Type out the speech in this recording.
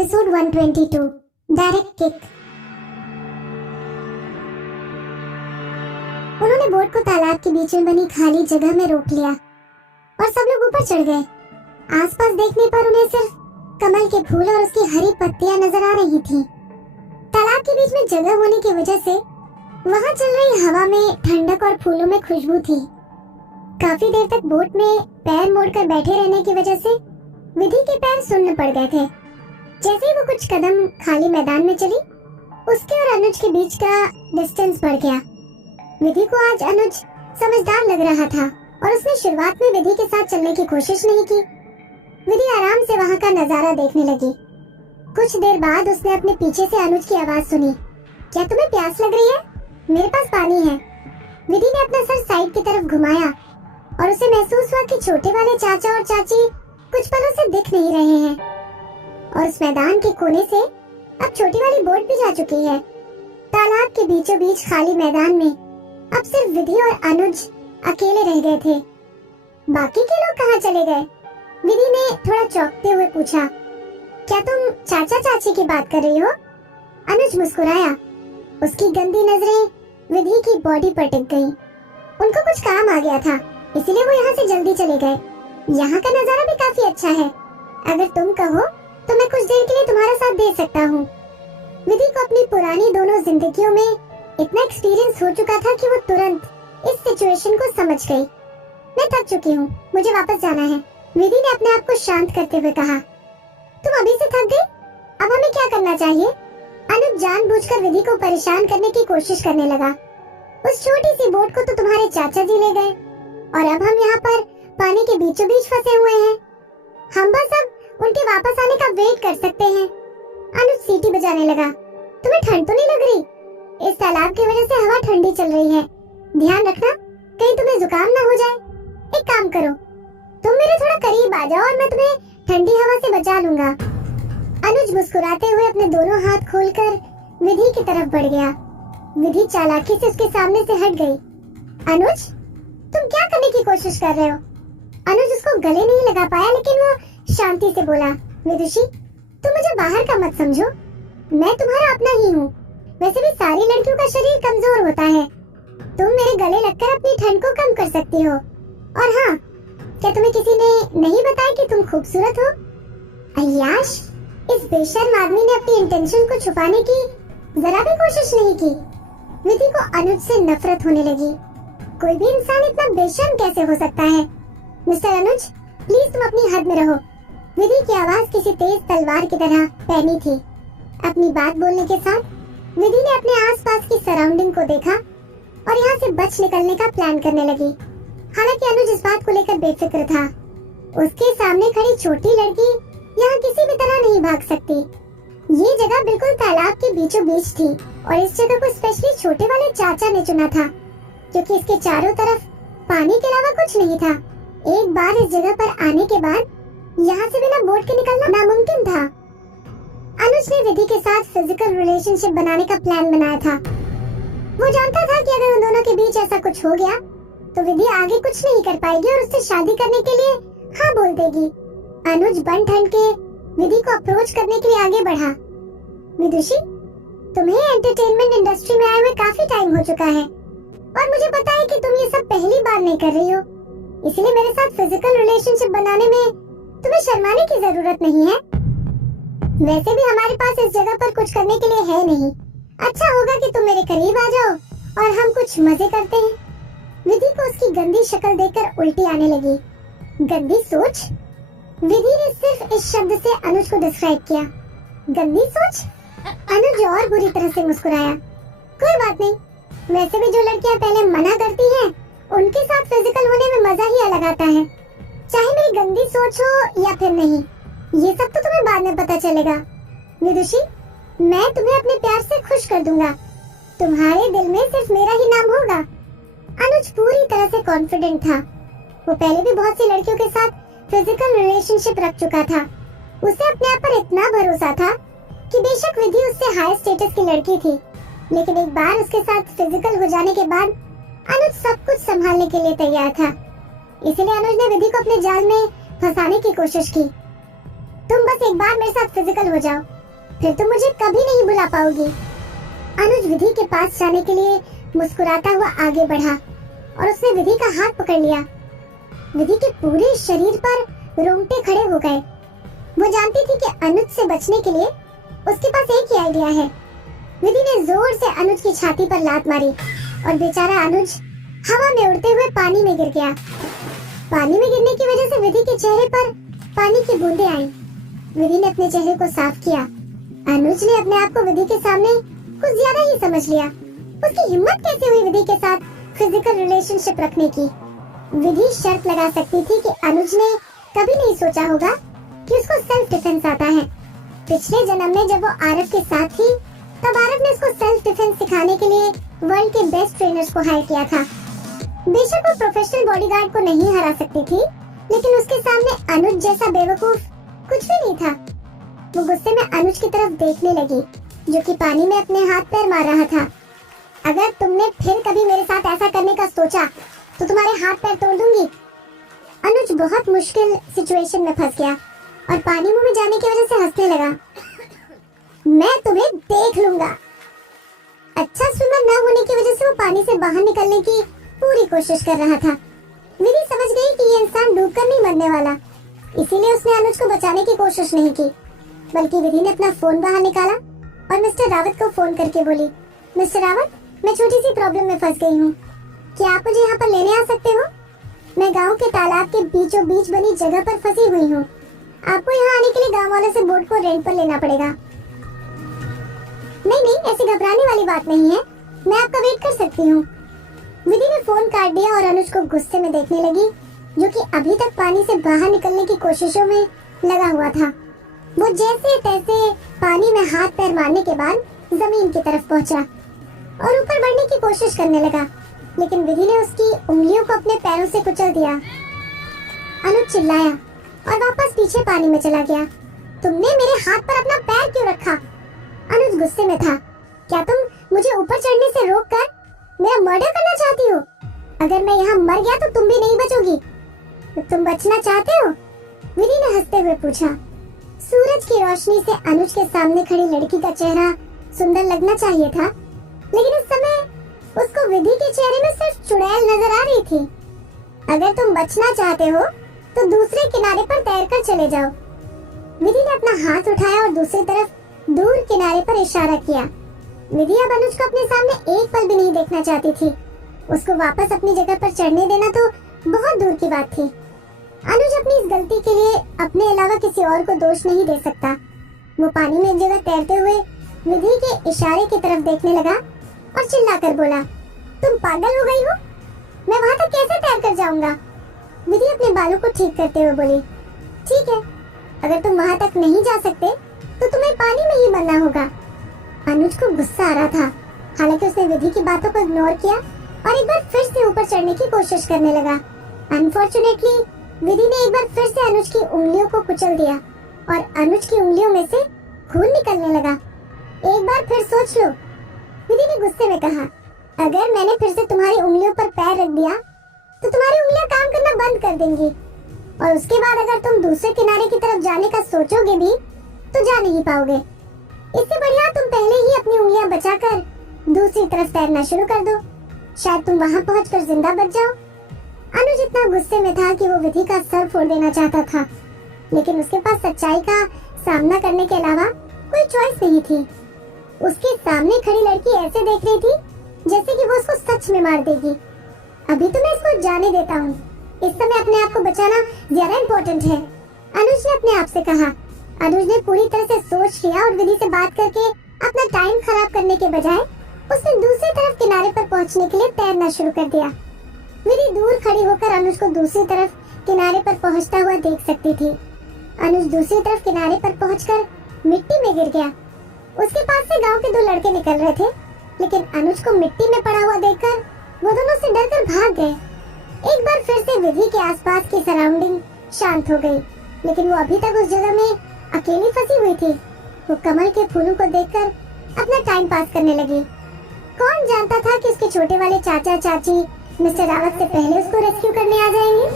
Episode 122 direct kick. उन्होंने boat को तालाब के बीच में बनी खाली जगह में रोक लिया और सब लोग ऊपर चढ़ गए। आसपास देखने पर उन्हें सिर्फ कमल के फूल और उसकी हरी पत्तियां नजर आ रही थीं। तालाब के बीच में जगह होने की वजह से वहां चल रही हवा में ठंडक और फूलों में खुशबू थी। काफी देर तक बोट में पैर मोड़कर बैठे रहने की वजह से विधि के पैर सुन्न पड़ गए थे। जैसे ही वो कुछ कदम खाली मैदान में चली, उसके और अनुज के बीच का डिस्टेंस बढ़ गया। विधि को आज अनुज समझदार लग रहा था और उसने शुरुआत में विधि के साथ चलने की कोशिश नहीं की। विधि आराम से वहां का नजारा देखने लगी। कुछ देर बाद उसने अपने पीछे से अनुज की आवाज सुनी, क्या तुम्हें प्यास लग रही है? मेरे पास पानी है। विधि ने अपना सर साइड की तरफ घुमाया और उसे महसूस हुआ कि छोटे वाले चाचा और चाची कुछ पलों से दिख नहीं रहे हैं और उस मैदान के कोने से अब छोटी वाली बोट भी जा चुकी है। तालाब के बीचों बीच खाली मैदान में अब सिर्फ विधि और अनुज अकेले रह गए थे। बाकी के लोग कहाँ चले गए? विधि ने थोड़ा चौंकते हुए पूछा, क्या तुम चाचा चाची की बात कर रही हो? अनुज मुस्कुराया। उसकी गंदी नजरें विधि की बॉडी पर टिक गईं। उनको कुछ काम आ गया था, इसलिए वो यहाँ से जल्दी चले गए। यहाँ का नजारा भी काफी अच्छा है। अगर तुम कहो तो मैं कुछ देर के लिए तुम्हारा साथ दे सकता हूँ। विधि को अपनी पुरानी दोनों जिंदगियों में इतना एक्सपीरियंस हो चुका था कि वो तुरंत इस सिचुएशन को समझ गई। मैं थक चुकी हूँ, मुझे वापस जाना है। विधि ने अपने आप को शांत करते हुए कहा। तुम अभी से थक गई? अब हमें क्या करना चाहिए? अनुज जानबूझकर विधि को परेशान करने की कोशिश करने लगा। उस छोटी सी बोट को तो तुम्हारे चाचा जी ले गए और अब हम यहाँ पर पानी के बीचों बीच फंसे हुए हैं। हम बस अब उनके वापस आने का वेट कर सकते हैं। अनुज सीटी बजाने लगा। तुम्हें ठंड तो नहीं लग रही? इस तालाब की वजह से हवा ठंडी चल रही है। ध्यान रखना कहीं तुम्हें जुकाम ना हो जाए। एक काम करो, तुम मेरे थोड़ा करीब आ जाओ और मैं तुम्हें ठंडी हवा से बचा लूंगा। अनुज मुस्कुराते हुए अपने दोनों हाथ खोलकर विधि की तरफ बढ़ गया। विधि चालाकी से उसके सामने से हट गई। अनुज, तुम क्या करने की कोशिश कर रहे हो? अनुज उसको गले नहीं लगा पाया, लेकिन वो शांति से बोला, विदुषी तुम मुझे बाहर का मत समझो, मैं तुम्हारा अपना ही हूँ। वैसे भी सारी लड़कियों का शरीर कमजोर होता है। तुम मेरे गले लगकर अपनी ठंड को कम कर सकती हो। और हाँ, क्या तुम्हें किसी ने नहीं बताया कि तुम खूबसूरत हो? अय्याश, इस बेशर्म आदमी ने अपनी इंटेंशन को छुपाने की जरा भी कोशिश नहीं की। विधि को अनुज से नफरत होने लगी। कोई भी इंसान इतना बेशर्म कैसे हो सकता है? मिस्टर अनुज, प्लीज तुम अपनी हद में रहो। विधि की आवाज किसी तेज तलवार की तरह पैनी थी। अपनी बात बोलने के साथ विधि ने अपने आसपास की सराउंडिंग को देखा और यहाँ से बच निकलने का प्लान करने लगी। हालांकि अनुज इस बात को लेकर बेफिक्र था। उसके सामने खड़ी छोटी लड़की यहाँ किसी भी तरह नहीं भाग सकती। ये जगह बिल्कुल तालाब के बीचों बीच थी और इस जगह को स्पेशली छोटे वाले चाचा ने चुना था, क्योंकि इसके चारों तरफ पानी के अलावा कुछ नहीं था। एक बार इस जगह पर आने के बाद यहाँ से बिना बोट के निकलना नामुमकिन था। अनुज ने विधि के साथ फिजिकल रिलेशनशिप बनाने का प्लान बनाया था। वो जानता था कि अगर उन दोनों के बीच ऐसा कुछ हो गया तो विधि आगे कुछ नहीं कर पाएगी और उससे शादी करने के लिए हाँ बोल देगी। अनुज बन ठन के विधि को अप्रोच करने के लिए आगे बढ़ा। विदुषी, तुम्हें एंटरटेनमेंट इंडस्ट्री में आए हुए काफी टाइम हो चुका है और मुझे पता है कि तुम ये सब पहली बार नहीं कर रही हो, इसलिए मेरे साथ फिजिकल रिलेशनशिप बनाने में तुम्हें शर्माने की जरूरत नहीं है। वैसे भी हमारे पास इस जगह पर कुछ करने के लिए है नहीं। अच्छा होगा कि तुम मेरे करीब आ जाओ और हम कुछ मजे करते हैं। विधि को उसकी गंदी शक्ल देखकर उल्टी आने लगी। गंदी सोच? विधि ने सिर्फ इस शब्द से अनुज को डिस्क्राइब किया। गंदी सोच? अनुज और बुरी तरह से मुस्कुराया। कोई बात नहीं, वैसे भी जो लड़कियां पहले मना करती हैं, उनके साथ फिजिकल होने में मजा ही अलग आता है। चाहे मेरी गंदी सोच हो या फिर नहीं, ये सब तो तुम्हें बाद में पता चलेगा। विदुषी, मैं तुम्हें अपने प्यार से खुश कर दूंगा। तुम्हारे दिल में सिर्फ मेरा ही नाम होगा। अनुज पूरी तरह से कॉन्फिडेंट था। वो पहले भी बहुत सी लड़कियों के साथ फिजिकल रिलेशनशिप रख चुका था। उसे अपने आप पर इतना भरोसा था कि बेशक विधि उससे हाई स्टेटस की लड़की थी, लेकिन एक बार उसके साथ फिजिकल हो जाने के बाद अनुज सब कुछ संभालने के लिए तैयार था। इसलिए अनुज ने विधि को अपने जाल में फंसाने की कोशिश की। तुम बस बस एक बार मेरे साथ फिजिकल हो जाओ, फिर तुम मुझे कभी नहीं भुला पाओगी। अनुज विधि के पास जाने के लिए मुस्कुराता हुआ आगे बढ़ा और उसने विधि का हाथ पकड़ लिया। विधि के पूरे शरीर पर रोंगटे खड़े हो गए। वो जानती थी कि अनुज से बचने के लिए उसके पास एक ही आइडिया है। विधि ने जोर से अनुज की छाती पर लात मारी और बेचारा अनुज हवा में उड़ते हुए पानी में गिर गया। पानी में गिरने की वजह से विधि के चेहरे पर पानी की बूंदें आईं। विधि ने अपने चेहरे को साफ किया। अनुज ने अपने आप को विधि के सामने कुछ ज्यादा ही समझ लिया। उसकी हिम्मत कैसे हुई विधि के साथ फिजिकल रिलेशनशिप रखने की। विधि शर्त लगा सकती थी कि अनुज ने कभी नहीं सोचा होगा कि उसको सेल्फ डिफेंस आता है। पिछले जन्म में जब वो आरव के साथ थी, तब आरव ने उसको सेल्फ डिफेंस सिखाने के लिए वर्ल्ड के बेस्ट ट्रेनर्स को हायर किया था। बेशक वो प्रोफेशनल बॉडीगार्ड को नहीं हरा सकती थी, लेकिन उसके सामने अनुज जैसा बेवकूफ कुछ भी नहीं था। वो गुस्से में अनुज की तरफ देखने लगी, जो कि पानी में अपने हाथ पैर मार रहा था। अगर तुमने फिर कभी मेरे साथ ऐसा करने का सोचा तो तुम्हारे हाथ पैर तोड़ दूंगी। अनुज बहुत मुश्किल सिचुएशन में फंस गया और पानी मुंह में जाने की वजह से हंसने लगा। मैं तुम्हें देख लूंगा। अच्छा स्विमर न होने की वजह से वो पानी से बाहर निकलने की पूरी कोशिश कर रहा था। विधि समझ गई कि ये इंसान डूबकर नहीं मरने वाला, इसीलिए उसने अनुज को बचाने की कोशिश नहीं की, बल्कि विधि ने अपना फोन बाहर निकाला और मिस्टर रावत को फोन करके बोली, मिस्टर रावत, मैं छोटी सी प्रॉब्लम में फंस गई हूँ। क्या आप मुझे यहाँ पर लेने आ सकते हो? मैं गांव के तालाब के बीचों बीच बनी जगह पर फंसी हुई हूँ। आपको यहाँ आने के लिए गांव वाले से बोट को रेंट पर लेना पड़ेगा। नहीं, ऐसी घबराने वाली बात नहीं है, मैं आपका वेट कर सकती हूँ। विधि ने फोन काट दिया और अनुज को गुस्से में देखने लगी, जो कि अभी तक पानी से बाहर निकलने की कोशिशों में लगा हुआ था। वो जैसे तैसे पानी में हाथ पैर मारने के बाद जमीन की तरफ पहुंचा और ऊपर बढ़ने की कोशिश करने लगा, लेकिन विधि ने उसकी उंगलियों को अपने पैरों से कुचल दिया। अनुज चिल्लाया और वापस पीछे पानी में चला गया। तुमने मेरे हाथ पर अपना पैर क्यों रखा? अनुज गुस्से में था। क्या तुम मुझे ऊपर चढ़ने से रोककर मेरा मर्डर करना चाहती हो? अगर मैं यहाँ मर गया तो तुम भी नहीं बचोगी। तो तुम बचना चाहते हो? विधि ने हंसते हुए पूछा। सूरज की रोशनी से अनुज के सामने खड़ी लड़की का चेहरा सुंदर लगना चाहिए था, लेकिन इस समय उसको विधि के चेहरे में सिर्फ चुड़ैल नजर आ रही थी। अगर तुम बचना चाहते हो तो दूसरे किनारे पर तैरकर चले जाओ। विधि ने अपना हाथ उठाया और दूसरी तरफ दूर किनारे पर इशारा किया। विधि अब अनुज को अपने सामने एक पल भी नहीं देखना चाहती थी। उसको वापस अपनी जगह पर चढ़ने देना तो बहुत दूर की बात थी। अनुज अपनी इस गलती के लिए अपने अलावा किसी और को दोष नहीं दे सकता। वो पानी में एक जगह तैरते हुए विधि के इशारे की तरफ देखने लगा और चिल्लाकर बोला, तुम पागल हो गई हो? मैं वहाँ तक कैसे तैर कर जाऊंगा? विधि अपने बालों को ठीक करते हुए बोली, ठीक है, अगर तुम वहाँ तक नहीं जा सकते तो तुम्हें पानी में ही मरना होगा। अनुज को गुस्सा आ रहा था, हालांकि उसने विधि की बातों को इग्नोर किया और एक बार फिर से ऊपर चढ़ने की कोशिश करने लगा। अनफॉर्चुनेटली विधि ने एक बार फिर से अनुज की उंगलियों को कुचल दिया और अनुज की उंगलियों में से खून निकलने लगा। एक बार फिर सोच लो, विधि ने गुस्से में कहा। अगर मैंने फिर से तुम्हारी उंगलियों पर पैर रख दिया तो तुम्हारी उंगलियां काम करना बंद कर देंगी, और उसके बाद अगर तुम दूसरे किनारे की तरफ जाने का सोचोगे भी तो जा नहीं पाओगे। इससे बढ़िया तुम पहले ही अपनी उंगलियां बचाकर दूसरी तरफ तैरना शुरू कर दो, शायद तुम वहां पहुंचकर जिंदा बच जाओ। अनुज इतना गुस्से में था कि वो विधि का सर फोड़ देना चाहता था, लेकिन उसके पास सच्चाई का सामना करने के अलावा कोई चॉइस नहीं थी। उसके सामने खड़ी लड़की ऐसे देख रही थी जैसे कि वो उसको सच में मार देगी। अभी तो मैं इसको जाने देता हूँ, इस समय अपने आप को बचाना ज्यादा इम्पोर्टेंट है, अनुज ने अपने आप से कहा। अनुज ने पूरी तरह से सोच लिया और विधि से बात करके अपना टाइम खराब करने के बजाय उसने दूसरी तरफ किनारे पर पहुंचने के लिए तैरना शुरू कर दिया। विधि दूर खड़ी होकर अनुज को दूसरी तरफ किनारे पर पहुंचता हुआ देख सकती थी। अनुज दूसरी तरफ किनारे पर पहुंचकर मिट्टी में गिर गया। उसके पास से गांव के दो लड़के निकल रहे थे, लेकिन अनुज को मिट्टी में पड़ा हुआ देखकर वो दोनों से डरकर भाग गए। एक बार फिर से विधि के आसपास की सराउंडिंग शांत हो गई, लेकिन वो अभी तक उस जगह में अकेली फंसी हुई थी। वो कमल के फूलों को देखकर अपना टाइम पास करने लगी। कौन जानता था कि उसके छोटे वाले चाचा चाची मिस्टर रावत से पहले उसको रेस्क्यू करने आ जाएंगे।